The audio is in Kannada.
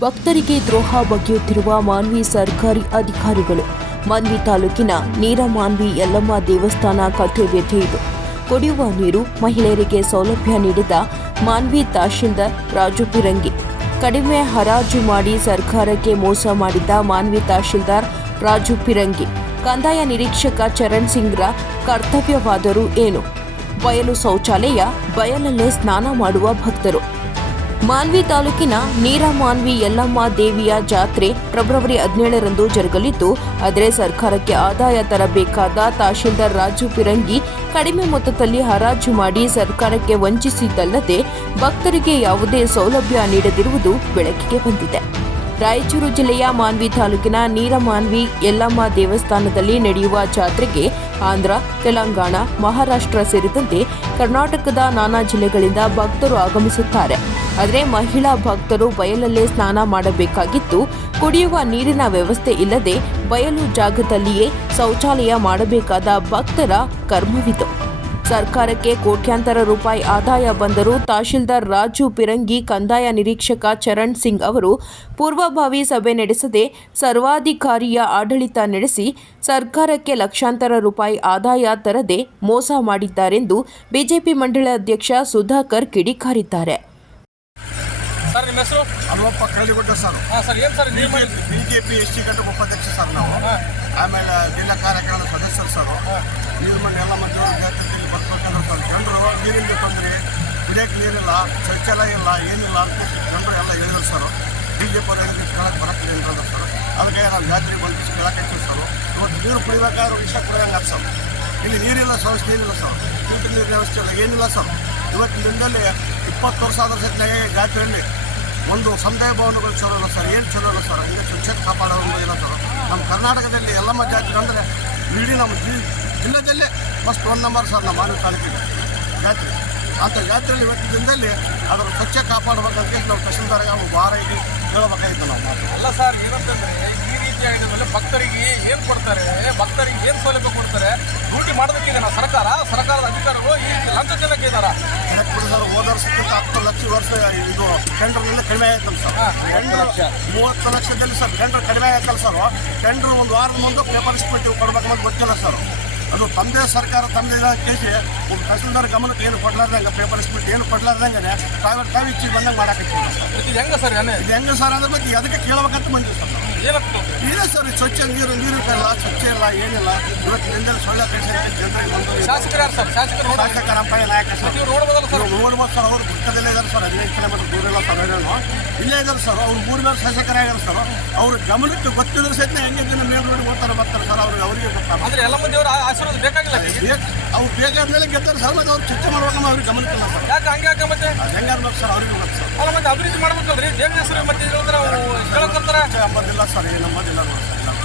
ಭಕ್ತರಿಗೆ ದ್ರೋಹ ಬಗೆಯುತ್ತಿರುವ ಮಾನ್ವಿ ಸರ್ಕಾರಿ ಅಧಿಕಾರಿಗಳು. ಮಾನ್ವಿ ತಾಲೂಕಿನ ನೀರ ಮಾನ್ವಿ ಯಲ್ಲಮ್ಮ ದೇವಸ್ಥಾನ ಕರ್ತವ್ಯತೆ ಇದು. ಕುಡಿಯುವ ನೀರು, ಮಹಿಳೆಯರಿಗೆ ಸೌಲಭ್ಯ ನೀಡಿದ ಮಾನ್ವಿ ತಹಶೀಲ್ದಾರ್ ರಾಜು ಪಿರಂಗಿ. ಕಡಿಮೆ ಹರಾಜು ಮಾಡಿ ಸರ್ಕಾರಕ್ಕೆ ಮೋಸ ಮಾಡಿದ್ದ ಮಾನ್ವಿ ತಹಶೀಲ್ದಾರ್ ರಾಜು ಪಿರಂಗಿ. ಕಂದಾಯ ನಿರೀಕ್ಷಕ ಚರಣ್ ಸಿಂಗ್ರ ಕರ್ತವ್ಯವಾದರೂ ಏನು? ಬಯಲು ಶೌಚಾಲಯ, ಬಯಲಲ್ಲೇ ಸ್ನಾನ ಮಾಡುವ ಭಕ್ತರು. ಮಾನ್ವಿ ತಾಲೂಕಿನ ನೀರಮಾನ್ವಿ ಯಲ್ಲಮ್ಮ ದೇವಿಯ ಜಾತ್ರೆ ಫೆಬ್ರವರಿ ಹದಿನೇಳರಂದು ಜರುಗಲಿದ್ದು, ಆದರೆ ಸರ್ಕಾರಕ್ಕೆ ಆದಾಯ ತರಬೇಕಾದ ತಹಶೀಲ್ದಾರ್ ರಾಜು ಪಿರಂಗಿ ಕಡಿಮೆ ಮೊತ್ತದಲ್ಲಿ ಹರಾಜು ಮಾಡಿ ಸರ್ಕಾರಕ್ಕೆ ವಂಚಿಸಿದ್ದಲ್ಲದೆ, ಭಕ್ತರಿಗೆ ಯಾವುದೇ ಸೌಲಭ್ಯ ನೀಡದಿರುವುದು ಬೆಳಕಿಗೆ ಬಂದಿದೆ. ರಾಯಚೂರು ಜಿಲ್ಲೆಯ ಮಾನ್ವಿ ತಾಲೂಕಿನ ನೀರಮಾನ್ವಿ ಯಲ್ಲಮ್ಮ ದೇವಸ್ಥಾನದಲ್ಲಿ ನಡೆಯುವ ಜಾತ್ರೆಗೆ ಆಂಧ್ರ, ತೆಲಂಗಾಣ, ಮಹಾರಾಷ್ಟ್ರ ಸೇರಿದಂತೆ ಕರ್ನಾಟಕದ ನಾನಾ ಜಿಲ್ಲೆಗಳಿಂದ ಭಕ್ತರು ಆಗಮಿಸುತ್ತಾರೆ. ಆದರೆ ಮಹಿಳಾ ಭಕ್ತರು ಬಯಲಲ್ಲೇ ಸ್ನಾನ ಮಾಡಬೇಕಾಗಿತ್ತು. ಕುಡಿಯುವ ನೀರಿನ ವ್ಯವಸ್ಥೆ ಇಲ್ಲದೆ ಬಯಲು ಜಾಗದಲ್ಲಿಯೇ ಶೌಚಾಲಯ ಮಾಡಬೇಕಾದ ಭಕ್ತರ ಕರ್ಮವಿದು. ಸರ್ಕಾರಕ್ಕೆ ಕೋಟ್ಯಾಂತರ ರೂಪಾಯಿ ಆದಾಯ ಬಂದರೂ ತಹಶೀಲ್ದಾರ್ ರಾಜು ಪಿರಂಗಿ, ಕಂದಾಯ ನಿರೀಕ್ಷಕ ಚರಣ್ ಸಿಂಗ್ ಅವರು ಪೂರ್ವಭಾವಿ ಸಭೆ ನಡೆಸದೆ ಸರ್ವಾಧಿಕಾರಿಯ ಆಡಳಿತ ನಡೆಸಿ ಸರ್ಕಾರಕ್ಕೆ ಲಕ್ಷಾಂತರ ರೂಪಾಯಿ ಆದಾಯ ತರದೆ ಮೋಸ ಮಾಡಿದ್ದಾರೆಂದು ಬಿಜೆಪಿ ಮಂಡಳ ಅಧ್ಯಕ್ಷ ಸುಧಾಕರ್ ಕಿಡಿಕಾರಿದ್ದಾರೆ. ಸರ್ ನಿಮ್ಮ ಹೆಸರು? ಅಲ್ವಪ್ಪ ಕಳ್ಳಿಗುಡ್ಡ ಸರ್. ಹಾಂ ಸರ್ ಏನು ಸರ್ ನೀವು ಮಾಡಿ ಬಿಜೆಪಿ ಎಸ್ ಟಿ ಘಟಕ ಉಪಾಧ್ಯಕ್ಷ ಸರ್ ನಾವು. ಆಮೇಲೆ ಜಿಲ್ಲಾ ಕಾರ್ಯಕ್ರಮದ ಸದಸ್ಯರು ಸರ್. ನೀರು ಮನೆ ಎಲ್ಲ ಮಧ್ಯವರು ಜಾತ್ರೆಯಲ್ಲಿ ಬರ್ಬೇಕಂದ್ರೆ ಸರ್. ಜನರು ನೀರಿನ ತೊಂದರೆ ಕುಡಿಯೋಕೆ ನೀರಿಲ್ಲ ಶೌಚಾಲಯ ಇಲ್ಲ ಏನಿಲ್ಲ ಅಂತ ಜನರು ಎಲ್ಲ ಹೇಳಿದ್ರು ಸರ್. ಬಿ ಜೆ ಪಿ ಕೇಳಕ್ಕೆ ಬರಕ್ಕೆ ಅಂತ ಸರ್. ಅದಕ್ಕೆ ನಾವು ಜಾತ್ರೆ ಬಂದು ಕೇಳಕ್ಕೆ ಸರ್. ಇವತ್ತು ನೀರು ಕುಡಿಬೇಕಾದ್ರೆ ವಿಷ ಕುಡಿಯಂಗ ಸರ್. ಇಲ್ಲಿ ನೀರಿಲ್ಲ ವ್ಯವಸ್ಥೆ ಏನಿಲ್ಲ ಸರ್. ಫಿಲ್ಟರ್ ನೀರಿನ ವ್ಯವಸ್ಥೆ ಇಲ್ಲ ಏನಿಲ್ಲ ಸರ್. ಇವತ್ತು ದಿನದಲ್ಲಿ ಇಪ್ಪತ್ತು ವರ್ಷ ಆದ ಸತ್ನಾಗೆ ಜಾತ್ರೆಯಲ್ಲಿ ಒಂದು ಸಮುದಾಯ ಭವನಗಳು ಚಲೋ ಇಲ್ಲ ಸರ್? ಏನು ಚಲೋ ಇಲ್ಲ ಸರ್? ಹಂಗೆ ಸ್ವಚ್ಛತೆ ಕಾಪಾಡೋದು ಇಲ್ಲ ಸರ್? ನಮ್ಮ ಕರ್ನಾಟಕದಲ್ಲಿ ಎಲ್ಲಮ್ಮ ಜಾತ್ರೆ ಅಂದರೆ ಇಡೀ ನಮ್ಮ ಜಿ ಜಿಲ್ಲೆದಲ್ಲೇ ಫಸ್ಟ್ ಒನ್ ನಂಬರ್ ಸರ್ ನಮ್ಮ ಮಾನವ ತಾಲೂಕಿಗೆ. ಜಾತ್ರೆ. ಅಂಥ ಜಾತ್ರೆಯಲ್ಲಿ ಇವತ್ತು ದಿನದಲ್ಲಿ ಅದರ ಸ್ವಚ್ಛ ಕಾಪಾಡಬೇಕಂತ ನಾವು ತಹಶೀಲ್ದಾರ್ಗೆ ನಾವು ಭಾರ ಇಡೀ ಹೇಳಬೇಕಾಗಿತ್ತು ನಾವು ಮಾತು. ಅಲ್ಲ ಸರ್, ಏನಂತಂದರೆ ಈ ರೀತಿ ಮೇಲೆ ಭಕ್ತರಿಗೆ ಏನು ಕೊಡ್ತಾರೆ, ಭಕ್ತರಿಗೆ ಏನು ಸೌಲಭ್ಯ ಕೊಡ್ತಾರೆ, ಡ್ಯೂಟಿ ಮಾಡೋದಕ್ಕಿದೆ ಸರ್ಕಾರ? ಸರ್ಕಾರದ ಅಧಿಕಾರಿಗಳು ಈ ಲಂಚ ಜನಕ್ಕೆ ಇದ್ದಾರ ಯಾಕೆ ಬಿಡಿ ಸರ್ ಹೋದ ವರ್ಷಕ್ಕಿಂತ ಹತ್ತು ಲಕ್ಷ ವರ್ಷ ಇದು ಟೆಂಡರ್ನಿಂದ ಕಡಿಮೆ ಆಯ್ತಲ್ಲ ಸರ್. ಟೆಂಡರ್ ಮೂವತ್ತು ಲಕ್ಷದಲ್ಲಿ ಸರ್ ಟೆಂಡರ್ ಕಡಿಮೆ ಆಯ್ತಲ್ಲ ಸರ್. ಟೆಂಡರ್ ಒಂದು ವಾರದ ಮುಂದೆ ಪೇಪರ್ ಇಸ್ಬಿಟ್ಟು ಕೊಡ್ಬೇಕಂತ ಗೊತ್ತಿಲ್ಲ ಸರ್. ಅದು ತಂದೆ ಸರ್ಕಾರ ತಮ್ಮದೇ ಕೇಸಿ ಒಂದು ತಹಸೀಲ್ದಾರ್ ಗಮನಕ್ಕೆ ಏನು ಕೊಡ್ಲಾರ್ದಂಗೆ ಪೇಪರ್ ಇಸ್ಬಿಟ್ಟು ಏನು ಕೊಡ್ಲಾರ್ದಂಗೆ ಪ್ರೈವೇಟ್ ತಾವು ಇಚ್ಛೆ ಬಂದಂಗೆ ಮಾಡಕ್ಕೆ ಇದು ಹೆಂಗ ಸರ್ ಇದು ಹೆಂಗೆ ಸರ್ ಅದ್ರ ಬಗ್ಗೆ ಅದಕ್ಕೆ ಕೇಳಬೇಕಂತ ಬಂದಿವಿ ಸರ್. ಇದೆ ಸರ್ ಸ್ವಚ್ಛ ನೀರು ನೀರು ಇಲ್ಲ ಸ್ವಚ್ಛ ಇಲ್ಲ ಏನಿಲ್ಲ. ಇವತ್ತು ನಿಂದೆಲ್ಲ ಸೊಳ್ಳೆ ಕಳಿಸಿ ಜನರಿಗೆ ಬಂದು ಶಾಸಕರ ಶಾಸಕರು ನಾಯಕ ಸರ್. ಸರ್ ಅವರು ಪಕ್ಕದಲ್ಲೇ ಇದ್ದಾರೆ ಸರ್ ಹದಿನೈದು ಕಿಲೋಮೀಟರ್ ದೂರ ಇಲ್ಲ ಸರ್ ಅವ್ರೇನು ಇಲ್ಲೇ ಇದ್ದಾರೆ ಸರ್ ಅವ್ರು ಮೂರು ಮೇಲೆ ಶಾಸಕರಾಗ್ಯಾರ ಸರ್. ಅವ್ರ ಗಮನಕ್ಕೆ ಗೊತ್ತಿದ್ರೆ ಸಹಿತ ಹೆಂಗೆ ಜನ ಮೇಲ್ ರೋಡ್ ಹೋಗ್ತಾರೆ ಬರ್ತಾರೆ ಸರ್ ಅವ್ರಿಗೆ ಅವರಿಗೆ ಗೊತ್ತಾಗ ಆದರೆ ಎಲ್ಲ ಮಂದಿಯವರ ಆಶೀರ್ವಾದ ಬೇಕಾಗಿಲ್ಲ? ಅವ್ರು ಬೇಕಾದ್ಮೇಲೆ ಗೆದ್ದಾರೆ ಸರ್ ಮತ್ತೆ ಅವ್ರು ಚರ್ಚೆ ಮಾಡ್ಬೇಕಂದ್ರೆ ಅವ್ರಿಗೆ ಗಮನಕ್ಕೆ ಸರ್. ಯಾಕೆ ಹಂಗೆ ಯಾಕೆ ಮತ್ತೆ? ಹೆಂಗೆ ಸರ್ ಅವ್ರಿಗೆ ಗೊತ್ತು ಸರ್. ಅಲ್ಲ ಮತ್ತೆ ಅಭಿವೃದ್ಧಿ ಮಾಡ್ಬೇಕಲ್ರಿ? ಹೆಸರು ಮತ್ತೆ ಇದ್ರೆ ಕೇಳ್ಕೊಂತಾರೆ ನಂಬೋದಿಲ್ಲ ಸರ್ ನಂಬೋದಿಲ್ಲ ಸರ್